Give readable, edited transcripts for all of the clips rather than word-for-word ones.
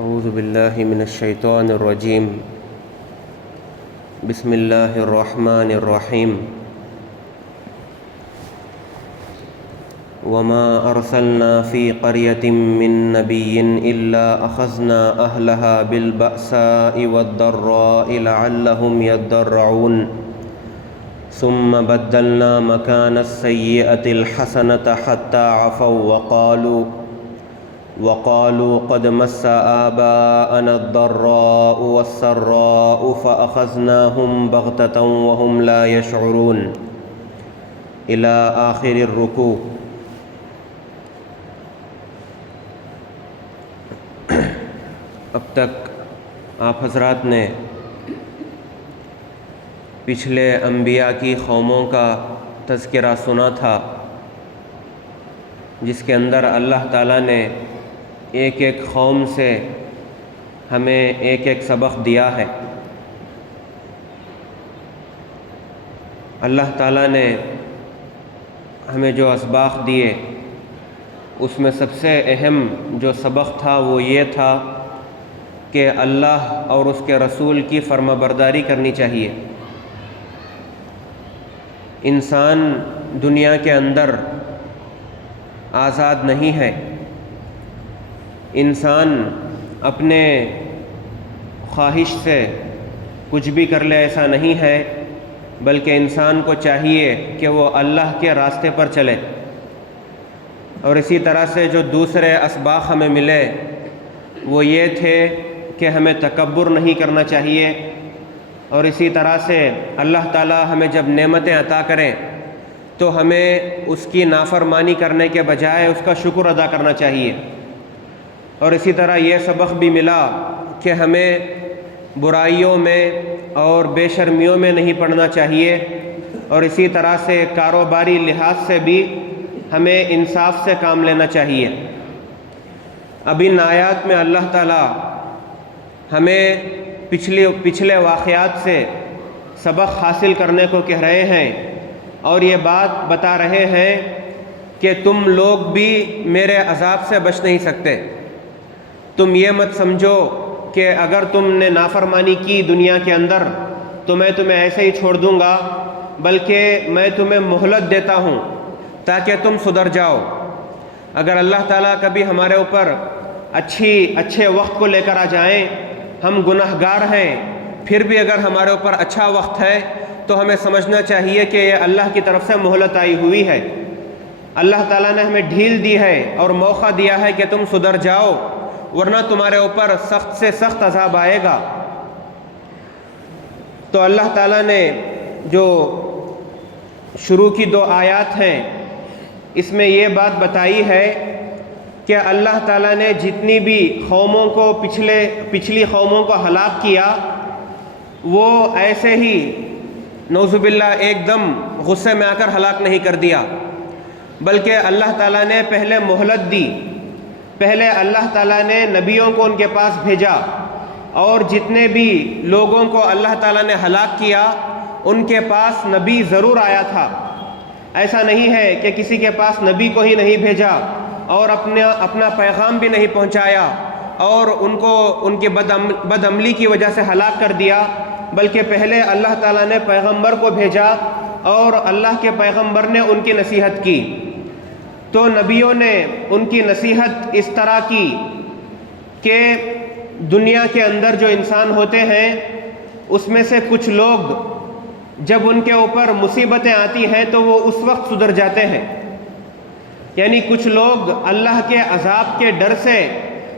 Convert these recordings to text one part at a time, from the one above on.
اعوذ باللہ من الشیطان الرجیم بسم اللہ الرحمن الرحیم وما ارسلنا فی قریۃ من نبی الا اخذنا اہلها بالبأساء والضراء لعلهم يضرعون ثم بدلنا مكان السيئة الحسنة حتى عفوا وقالوا قد مس آباءنا الضراء والسراء فأخذناهم بغتة وهم لا يشعرون إلى آخر الركوع۔ اب تک آپ حضرات نے پچھلے انبیاء کی قوموں کا تذکرہ سنا تھا، جس کے اندر اللہ تعالیٰ نے ایک ایک قوم سے ہمیں ایک ایک سبق دیا ہے۔ اللہ تعالیٰ نے ہمیں جو اسباق دیے، اس میں سب سے اہم جو سبق تھا وہ یہ تھا کہ اللہ اور اس کے رسول کی فرما برداری کرنی چاہیے۔ انسان دنیا کے اندر آزاد نہیں ہے، انسان اپنے خواہش سے کچھ بھی کر لے ایسا نہیں ہے، بلکہ انسان کو چاہیے کہ وہ اللہ کے راستے پر چلے۔ اور اسی طرح سے جو دوسرے اسباق ہمیں ملے وہ یہ تھے کہ ہمیں تکبر نہیں کرنا چاہیے، اور اسی طرح سے اللہ تعالیٰ ہمیں جب نعمتیں عطا کریں تو ہمیں اس کی نافرمانی کرنے کے بجائے اس کا شکر ادا کرنا چاہیے۔ اور اسی طرح یہ سبق بھی ملا کہ ہمیں برائیوں میں اور بے شرمیوں میں نہیں پڑنا چاہیے، اور اسی طرح سے کاروباری لحاظ سے بھی ہمیں انصاف سے کام لینا چاہیے۔ اب ان آیات میں اللہ تعالیٰ ہمیں پچھلے واقعات سے سبق حاصل کرنے کو کہہ رہے ہیں، اور یہ بات بتا رہے ہیں کہ تم لوگ بھی میرے عذاب سے بچ نہیں سکتے۔ تم یہ مت سمجھو کہ اگر تم نے نافرمانی کی دنیا کے اندر تو میں تمہیں ایسے ہی چھوڑ دوں گا، بلکہ میں تمہیں مہلت دیتا ہوں تاکہ تم سدھر جاؤ۔ اگر اللہ تعالیٰ کبھی ہمارے اوپر اچھے وقت کو لے کر آ جائیں، ہم گناہ گار ہیں، پھر بھی اگر ہمارے اوپر اچھا وقت ہے تو ہمیں سمجھنا چاہیے کہ یہ اللہ کی طرف سے مہلت آئی ہوئی ہے۔ اللہ تعالیٰ نے ہمیں ڈھیل دی ہے اور موقع دیا ہے کہ تم سدھر جاؤ، ورنہ تمہارے اوپر سخت سے سخت عذاب آئے گا۔ تو اللہ تعالیٰ نے جو شروع کی 2 آیات ہیں، اس میں یہ بات بتائی ہے کہ اللہ تعالیٰ نے جتنی بھی قوموں کو پچھلی قوموں کو ہلاک کیا، وہ ایسے ہی نعوذ باللہ ایک دم غصے میں آ کر ہلاک نہیں کر دیا، بلکہ اللہ تعالیٰ نے پہلے مہلت دی۔ پہلے اللہ تعالیٰ نے نبیوں کو ان کے پاس بھیجا، اور جتنے بھی لوگوں کو اللہ تعالیٰ نے ہلاک کیا ان کے پاس نبی ضرور آیا تھا۔ ایسا نہیں ہے کہ کسی کے پاس نبی کو ہی نہیں بھیجا اور اپنا پیغام بھی نہیں پہنچایا اور ان کو ان کی بد عملی کی وجہ سے ہلاک کر دیا، بلکہ پہلے اللہ تعالیٰ نے پیغمبر کو بھیجا اور اللہ کے پیغمبر نے ان کی نصیحت کی۔ تو نبیوں نے ان کی نصیحت اس طرح کی کہ دنیا کے اندر جو انسان ہوتے ہیں، اس میں سے کچھ لوگ جب ان کے اوپر مصیبتیں آتی ہیں تو وہ اس وقت سدھر جاتے ہیں، یعنی کچھ لوگ اللہ کے عذاب کے ڈر سے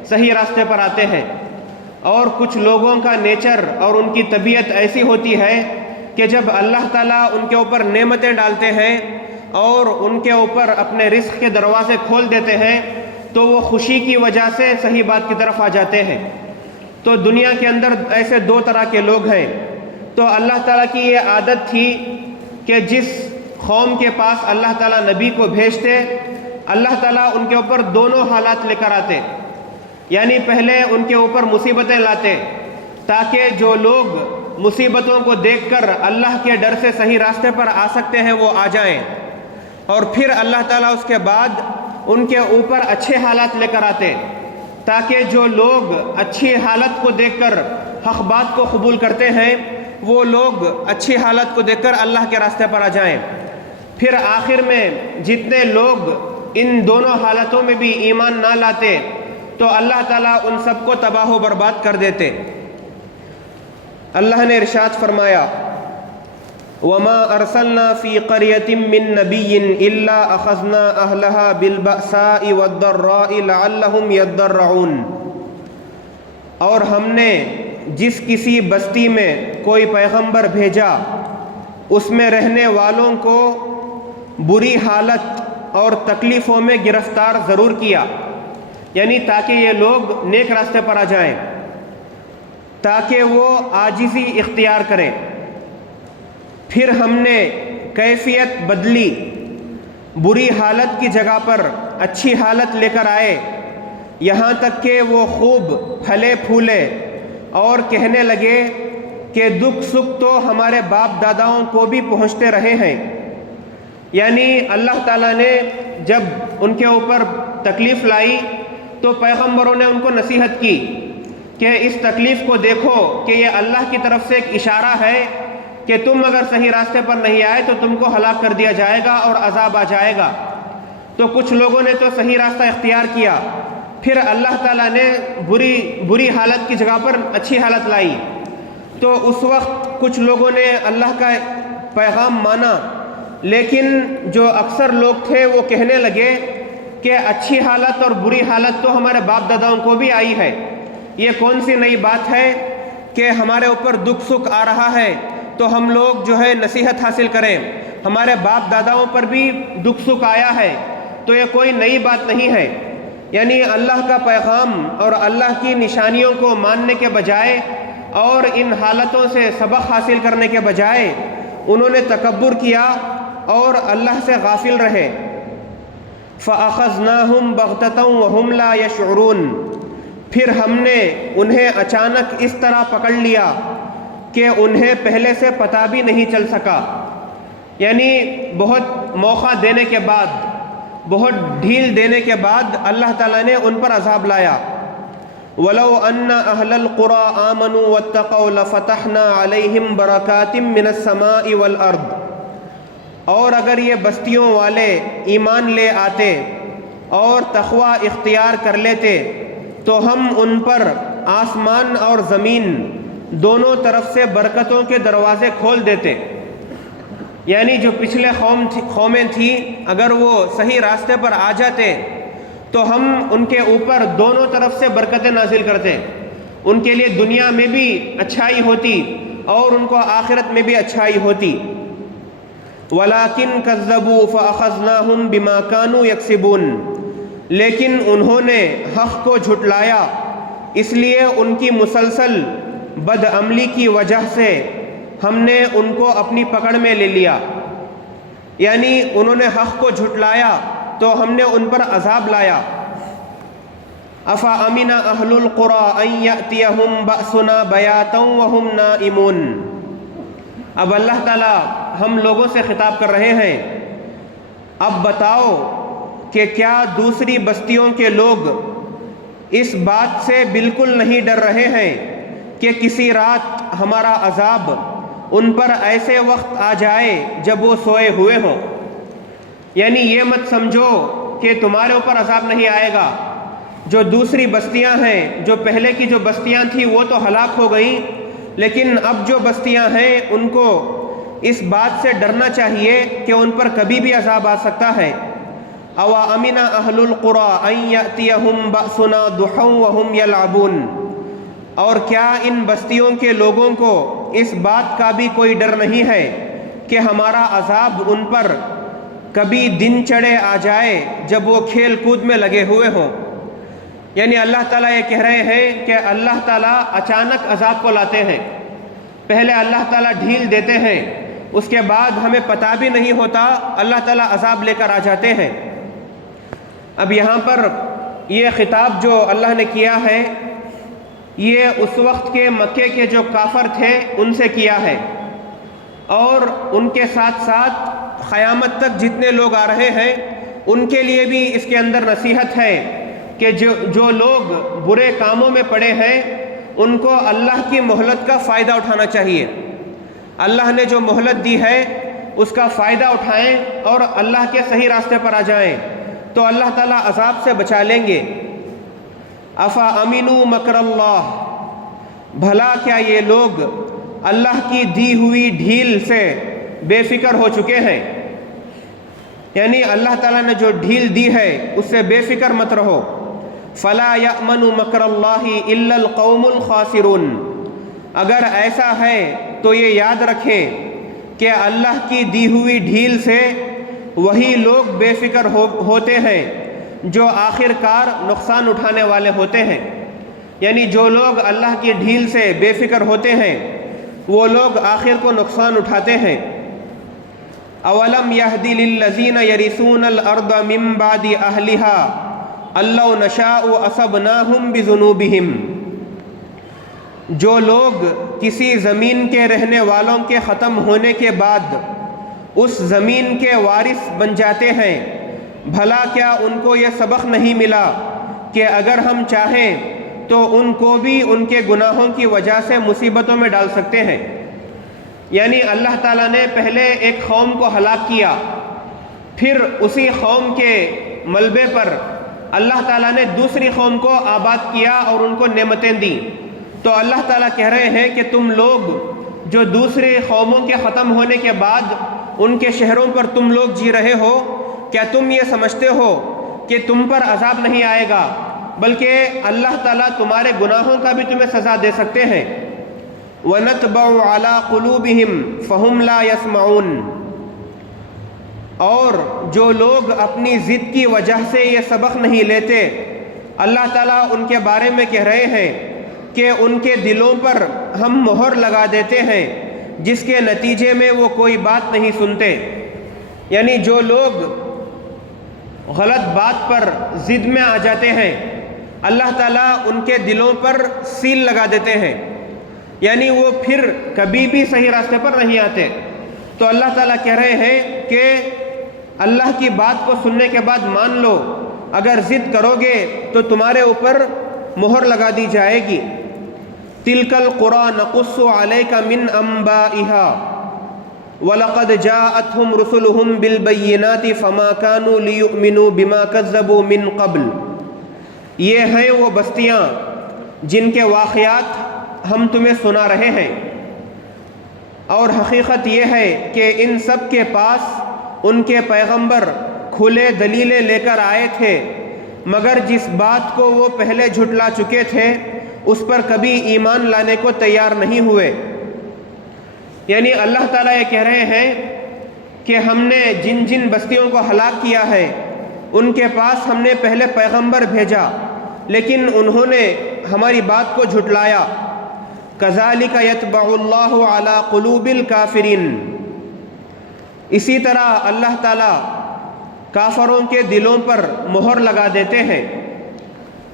صحیح راستے پر آتے ہیں، اور کچھ لوگوں کا نیچر اور ان کی طبیعت ایسی ہوتی ہے کہ جب اللہ تعالیٰ ان کے اوپر نعمتیں ڈالتے ہیں اور ان کے اوپر اپنے رزق کے دروازے کھول دیتے ہیں تو وہ خوشی کی وجہ سے صحیح بات کی طرف آ جاتے ہیں۔ تو دنیا کے اندر ایسے 2 طرح کے لوگ ہیں۔ تو اللہ تعالیٰ کی یہ عادت تھی کہ جس قوم کے پاس اللہ تعالیٰ نبی کو بھیجتے، اللہ تعالیٰ ان کے اوپر دونوں حالات لے کر آتے، یعنی پہلے ان کے اوپر مصیبتیں لاتے تاکہ جو لوگ مصیبتوں کو دیکھ کر اللہ کے ڈر سے صحیح راستے پر آ سکتے ہیں وہ آ جائیں، اور پھر اللہ تعالیٰ اس کے بعد ان کے اوپر اچھے حالات لے کر آتے تاکہ جو لوگ اچھی حالت کو دیکھ کر حق بات کو قبول کرتے ہیں وہ لوگ اچھی حالت کو دیکھ کر اللہ کے راستے پر آ جائیں۔ پھر آخر میں جتنے لوگ ان دونوں حالتوں میں بھی ایمان نہ لاتے تو اللہ تعالیٰ ان سب کو تباہ و برباد کر دیتے۔ اللہ نے ارشاد فرمایا وَمَا أَرْسَلْنَا فِي قَرْيَةٍ مِّن نَّبِيٍّ إِلَّا أَخَذْنَا أَهْلَهَا بِالْبَأْسَاءِ وَالضَّرَّاءِ لَعَلَّهُمْ يَضَّرَّعُونَ، اور ہم نے جس کسی بستی میں کوئی پیغمبر بھیجا اس میں رہنے والوں کو بری حالت اور تکلیفوں میں گرفتار ضرور کیا، یعنی تاکہ یہ لوگ نیک راستے پر آ جائیں، تاکہ وہ عاجزی اختیار کریں۔ پھر ہم نے کیفیت بدلی، بری حالت کی جگہ پر اچھی حالت لے کر آئے، یہاں تک کہ وہ خوب پھلے پھولے اور کہنے لگے کہ دکھ سکھ تو ہمارے باپ داداؤں کو بھی پہنچتے رہے ہیں۔ یعنی اللہ تعالیٰ نے جب ان کے اوپر تکلیف لائی تو پیغمبروں نے ان کو نصیحت کی کہ اس تکلیف کو دیکھو کہ یہ اللہ کی طرف سے ایک اشارہ ہے کہ تم اگر صحیح راستے پر نہیں آئے تو تم کو ہلاک کر دیا جائے گا اور عذاب آ جائے گا۔ تو کچھ لوگوں نے تو صحیح راستہ اختیار کیا، پھر اللہ تعالیٰ نے بری حالت کی جگہ پر اچھی حالت لائی، تو اس وقت کچھ لوگوں نے اللہ کا پیغام مانا، لیکن جو اکثر لوگ تھے وہ کہنے لگے کہ اچھی حالت اور بری حالت تو ہمارے باپ داداؤں کو بھی آئی ہے، یہ کون سی نئی بات ہے کہ ہمارے اوپر دکھ سکھ آ رہا ہے تو ہم لوگ جو ہے نصیحت حاصل کریں، ہمارے باپ داداؤں پر بھی دکھ سکھ آیا ہے تو یہ کوئی نئی بات نہیں ہے۔ یعنی اللہ کا پیغام اور اللہ کی نشانیوں کو ماننے کے بجائے اور ان حالتوں سے سبق حاصل کرنے کے بجائے انہوں نے تکبر کیا اور اللہ سے غافل رہے۔ فَأَخَذْنَاهُمْ بَغْتَةً وَهُمْ لَا يَشْعُرُونَ، پھر ہم نے انہیں اچانک اس طرح پکڑ لیا کہ انہیں پہلے سے پتہ بھی نہیں چل سکا، یعنی بہت موقع دینے کے بعد، بہت ڈھیل دینے کے بعد اللہ تعالیٰ نے ان پر عذاب لایا۔ وَلَوْ أَنَّ أَهْلَ الْقُرَىٰ آمَنُوا وَاتَّقَوْا لَفَتَحْنَا عَلَيْهِمْ بَرَكَاتٍ مِّنَ السَّمَاءِ وَالْأَرْضِ، اور اگر یہ بستیوں والے ایمان لے آتے اور تقوی اختیار کر لیتے تو ہم ان پر آسمان اور زمین دونوں طرف سے برکتوں کے دروازے کھول دیتے۔ یعنی جو پچھلے قومیں تھیں اگر وہ صحیح راستے پر آ جاتے تو ہم ان کے اوپر دونوں طرف سے برکتیں نازل کرتے، ان کے لیے دنیا میں بھی اچھائی ہوتی اور ان کو آخرت میں بھی اچھائی ہوتی۔ وَلَٰكِن كَذَّبُوا فَأَخَذْنَاهُمْ بِمَا كَانُوا يَكْسِبُونَ، لیکن انہوں نے حق کو جھٹلایا، اس لیے ان کی مسلسل بد عملی کی وجہ سے ہم نے ان کو اپنی پکڑ میں لے لیا۔ یعنی انہوں نے حق کو جھٹلایا تو ہم نے ان پر عذاب لایا۔ أَفَأَمِنَ أَهْلُ الْقُرَىٰ أَن يَأْتِيَهُمْ بَأْسُنَا بَيَاتًا وَهُمْ نَائِمُونَ، اب اللہ تعالیٰ ہم لوگوں سے خطاب کر رہے ہیں، اب بتاؤ کہ کیا دوسری بستیوں کے لوگ اس بات سے بالکل نہیں ڈر رہے ہیں کہ کسی رات ہمارا عذاب ان پر ایسے وقت آ جائے جب وہ سوئے ہوئے ہوں۔ یعنی یہ مت سمجھو کہ تمہارے اوپر عذاب نہیں آئے گا، جو دوسری بستیاں ہیں، جو پہلے کی جو بستیاں تھیں وہ تو ہلاک ہو گئیں، لیکن اب جو بستیاں ہیں ان کو اس بات سے ڈرنا چاہیے کہ ان پر کبھی بھی عذاب آ سکتا ہے۔ أَوَا أَمِنَ أَهْلُ الْقُرَىٰ أَن يَأْتِيَهُمْ بَأْسُنَا ضُحًى وَهُمْ يَلْعَبُونَ، اور کیا ان بستیوں کے لوگوں کو اس بات کا بھی کوئی ڈر نہیں ہے کہ ہمارا عذاب ان پر کبھی دن چڑھے آ جائے جب وہ کھیل کود میں لگے ہوئے ہوں۔ یعنی اللہ تعالیٰ یہ کہہ رہے ہیں کہ اللہ تعالیٰ اچانک عذاب کو لاتے ہیں، پہلے اللہ تعالیٰ ڈھیل دیتے ہیں، اس کے بعد ہمیں پتہ بھی نہیں ہوتا اللہ تعالیٰ عذاب لے کر آ جاتے ہیں۔ اب یہاں پر یہ خطاب جو اللہ نے کیا ہے یہ اس وقت کے مکے کے جو کافر تھے ان سے کیا ہے، اور ان کے ساتھ ساتھ قیامت تک جتنے لوگ آ رہے ہیں ان کے لیے بھی اس کے اندر نصیحت ہے کہ جو لوگ برے کاموں میں پڑے ہیں ان کو اللہ کی مہلت کا فائدہ اٹھانا چاہیے۔ اللہ نے جو مہلت دی ہے اس کا فائدہ اٹھائیں اور اللہ کے صحیح راستے پر آ جائیں تو اللہ تعالیٰ عذاب سے بچا لیں گے۔ افا امینوا مکر اللہ، بھلا کیا یہ لوگ اللہ کی دی ہوئی ڈھیل سے بے فکر ہو چکے ہیں؟ یعنی اللہ تعالیٰ نے جو ڈھیل دی ہے اس سے بے فکر مت رہو۔ فلا یأمن مکر اللہ الا القوم الخاسرون، اگر ایسا ہے تو یہ یاد رکھیں کہ اللہ کی دی ہوئی ڈھیل سے وہی لوگ بے فکر ہوتے ہیں جو آخر کار نقصان اٹھانے والے ہوتے ہیں۔ یعنی جو لوگ اللہ کی ڈھیل سے بے فکر ہوتے ہیں وہ لوگ آخر کو نقصان اٹھاتے ہیں۔ اولم یہد للذین یرثون الارض من بعد اہلها ان لو نشاء اصبناہم بذنوبہم، جو لوگ کسی زمین کے رہنے والوں کے ختم ہونے کے بعد اس زمین کے وارث بن جاتے ہیں، بھلا کیا ان کو یہ سبق نہیں ملا کہ اگر ہم چاہیں تو ان کو بھی ان کے گناہوں کی وجہ سے مصیبتوں میں ڈال سکتے ہیں۔ یعنی اللہ تعالیٰ نے پہلے ایک قوم کو ہلاک کیا، پھر اسی قوم کے ملبے پر اللہ تعالیٰ نے دوسری قوم کو آباد کیا اور ان کو نعمتیں دیں۔ تو اللہ تعالیٰ کہہ رہے ہیں کہ تم لوگ جو دوسری قوموں کے ختم ہونے کے بعد ان کے شہروں پر تم لوگ جی رہے ہو، کیا تم یہ سمجھتے ہو کہ تم پر عذاب نہیں آئے گا، بلکہ اللہ تعالیٰ تمہارے گناہوں کا بھی تمہیں سزا دے سکتے ہیں۔ وَنَطْبَعُ عَلَىٰ قُلُوبِهِمْ فَهُمْ لَا يَسْمَعُونَ، اور جو لوگ اپنی ضد کی وجہ سے یہ سبق نہیں لیتے، اللہ تعالیٰ ان کے بارے میں کہہ رہے ہیں کہ ان کے دلوں پر ہم مہر لگا دیتے ہیں جس کے نتیجے میں وہ کوئی بات نہیں سنتے۔ یعنی جو لوگ غلط بات پر ضد میں آ جاتے ہیں اللہ تعالیٰ ان کے دلوں پر سیل لگا دیتے ہیں، یعنی وہ پھر کبھی بھی صحیح راستے پر نہیں آتے۔ تو اللہ تعالیٰ کہہ رہے ہیں کہ اللہ کی بات کو سننے کے بعد مان لو، اگر ضد کرو گے تو تمہارے اوپر مہر لگا دی جائے گی۔ تِلْكَ الْقُرَىٰ نَقُصُّ عَلَيْكَ مِنْ أَنْبَائِهَا وَلَقَدْ جَاءَتْهُمْ رُسُلُهُمْ بِالْبَيِّنَاتِ فَمَا كَانُوا لِيُؤْمِنُوا بِمَا كَذَّبُوا مِنْ قَبْلُ، یہ ہیں وہ بستیاں جن کے واقعات ہم تمہیں سنا رہے ہیں، اور حقیقت یہ ہے کہ ان سب کے پاس ان کے پیغمبر کھلے دلیلیں لے کر آئے تھے، مگر جس بات کو وہ پہلے جھٹلا چکے تھے اس پر کبھی ایمان لانے کو تیار نہیں ہوئے۔ یعنی اللہ تعالیٰ یہ کہہ رہے ہیں کہ ہم نے جن جن بستیوں کو ہلاک کیا ہے ان کے پاس ہم نے پہلے پیغمبر بھیجا، لیکن انہوں نے ہماری بات کو جھٹلایا۔ كَذَلِكَ يَطْبَعُ اللَّهُ عَلَىٰ قُلُوبِ الْكَافِرِينَ، اسی طرح اللہ تعالیٰ کافروں کے دلوں پر مہر لگا دیتے ہیں۔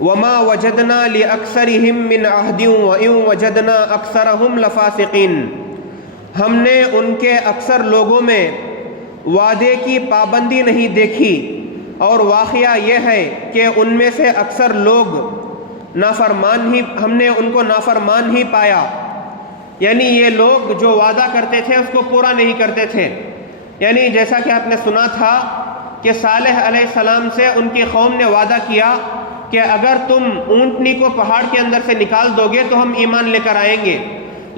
وَمَا وَجَدْنَا لِأَكْثَرِهِم مِّنْ عَهْدٍ وَإِن وَجَدْنَا أَكْثَرَهُمْ لَفَاسِقِينَ، ہم نے ان کے اکثر لوگوں میں وعدے کی پابندی نہیں دیکھی، اور واقعہ یہ ہے کہ ان میں سے اکثر لوگ ہم نے ان کو نافرمان ہی پایا۔ یعنی یہ لوگ جو وعدہ کرتے تھے اس کو پورا نہیں کرتے تھے۔ یعنی جیسا کہ آپ نے سنا تھا کہ صالح علیہ السلام سے ان کی قوم نے وعدہ کیا کہ اگر تم اونٹنی کو پہاڑ کے اندر سے نکال دو گے تو ہم ایمان لے کر آئیں گے،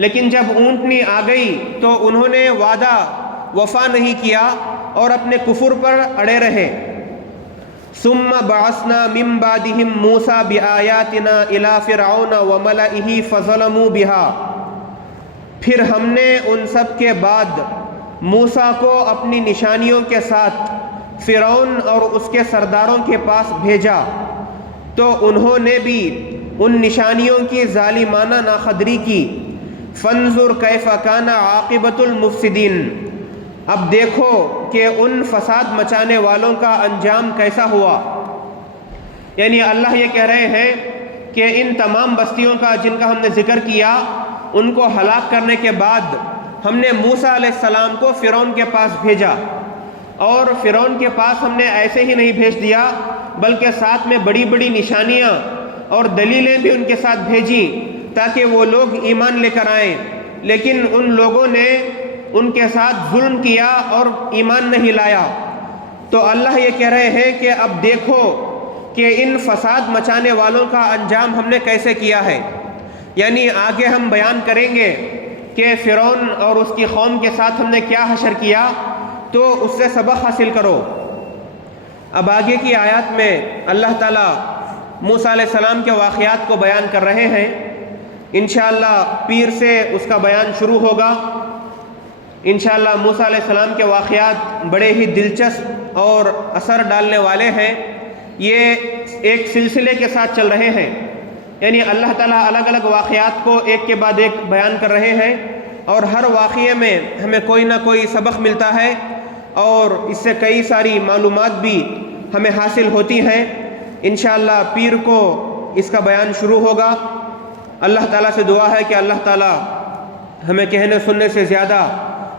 لیکن جب اونٹنی آ گئی تو انہوں نے وعدہ وفا نہیں کیا اور اپنے کفر پر اڑے رہے۔ ثم بعثنا من بعدهم موسى بآياتنا إلى فرعون وملئه فظلموا بها، پھر ہم نے ان سب کے بعد موسیٰ کو اپنی نشانیوں کے ساتھ فرعون اور اس کے سرداروں کے پاس بھیجا، تو انہوں نے بھی ان نشانیوں کی ظالمانہ ناقدری کی۔ فانظر کیف کان عاقبۃ المفسدین، اب دیکھو کہ ان فساد مچانے والوں کا انجام کیسا ہوا۔ یعنی اللہ یہ کہہ رہے ہیں کہ ان تمام بستیوں کا جن کا ہم نے ذکر کیا ان کو ہلاک کرنے کے بعد ہم نے موسیٰ علیہ السلام کو فرعون کے پاس بھیجا، اور فرعون کے پاس ہم نے ایسے ہی نہیں بھیج دیا بلکہ ساتھ میں بڑی بڑی نشانیاں اور دلیلیں بھی ان کے ساتھ بھیجیں تاکہ وہ لوگ ایمان لے کر آئیں، لیکن ان لوگوں نے ان کے ساتھ ظلم کیا اور ایمان نہیں لایا۔ تو اللہ یہ کہہ رہے ہیں کہ اب دیکھو کہ ان فساد مچانے والوں کا انجام ہم نے کیسے کیا ہے، یعنی آگے ہم بیان کریں گے کہ فرعون اور اس کی قوم کے ساتھ ہم نے کیا حشر کیا، تو اس سے سبق حاصل کرو۔ اب آگے کی آیات میں اللہ تعالیٰ موسیٰ علیہ السلام کے واقعات کو بیان کر رہے ہیں۔ انشاءاللہ پیر سے اس کا بیان شروع ہوگا۔ انشاءاللہ موسیٰ علیہ السلام کے واقعات بڑے ہی دلچسپ اور اثر ڈالنے والے ہیں۔ یہ ایک سلسلے کے ساتھ چل رہے ہیں، یعنی اللہ تعالیٰ الگ الگ واقعات کو ایک کے بعد ایک بیان کر رہے ہیں، اور ہر واقعے میں ہمیں کوئی نہ کوئی سبق ملتا ہے اور اس سے کئی ساری معلومات بھی ہمیں حاصل ہوتی ہیں۔ انشاءاللہ پیر کو اس کا بیان شروع ہوگا۔ اللہ تعالیٰ سے دعا ہے کہ اللہ تعالیٰ ہمیں کہنے سننے سے زیادہ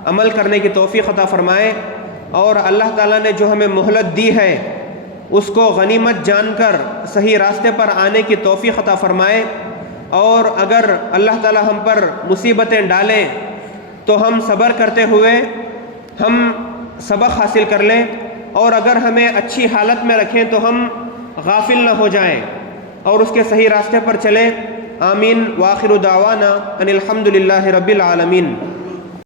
عمل کرنے کی توفیق عطا فرمائے، اور اللہ تعالیٰ نے جو ہمیں مہلت دی ہے اس کو غنیمت جان کر صحیح راستے پر آنے کی توفیق عطا فرمائے، اور اگر اللہ تعالیٰ ہم پر مصیبتیں ڈالیں تو ہم صبر کرتے ہوئے ہم سبق حاصل کر لیں، اور اگر ہمیں اچھی حالت میں رکھیں تو ہم غافل نہ ہو جائیں اور اس کے صحیح راستے پر چلیں۔ آمین۔ وآخر دعوانا ان الحمد للہ رب العالمین۔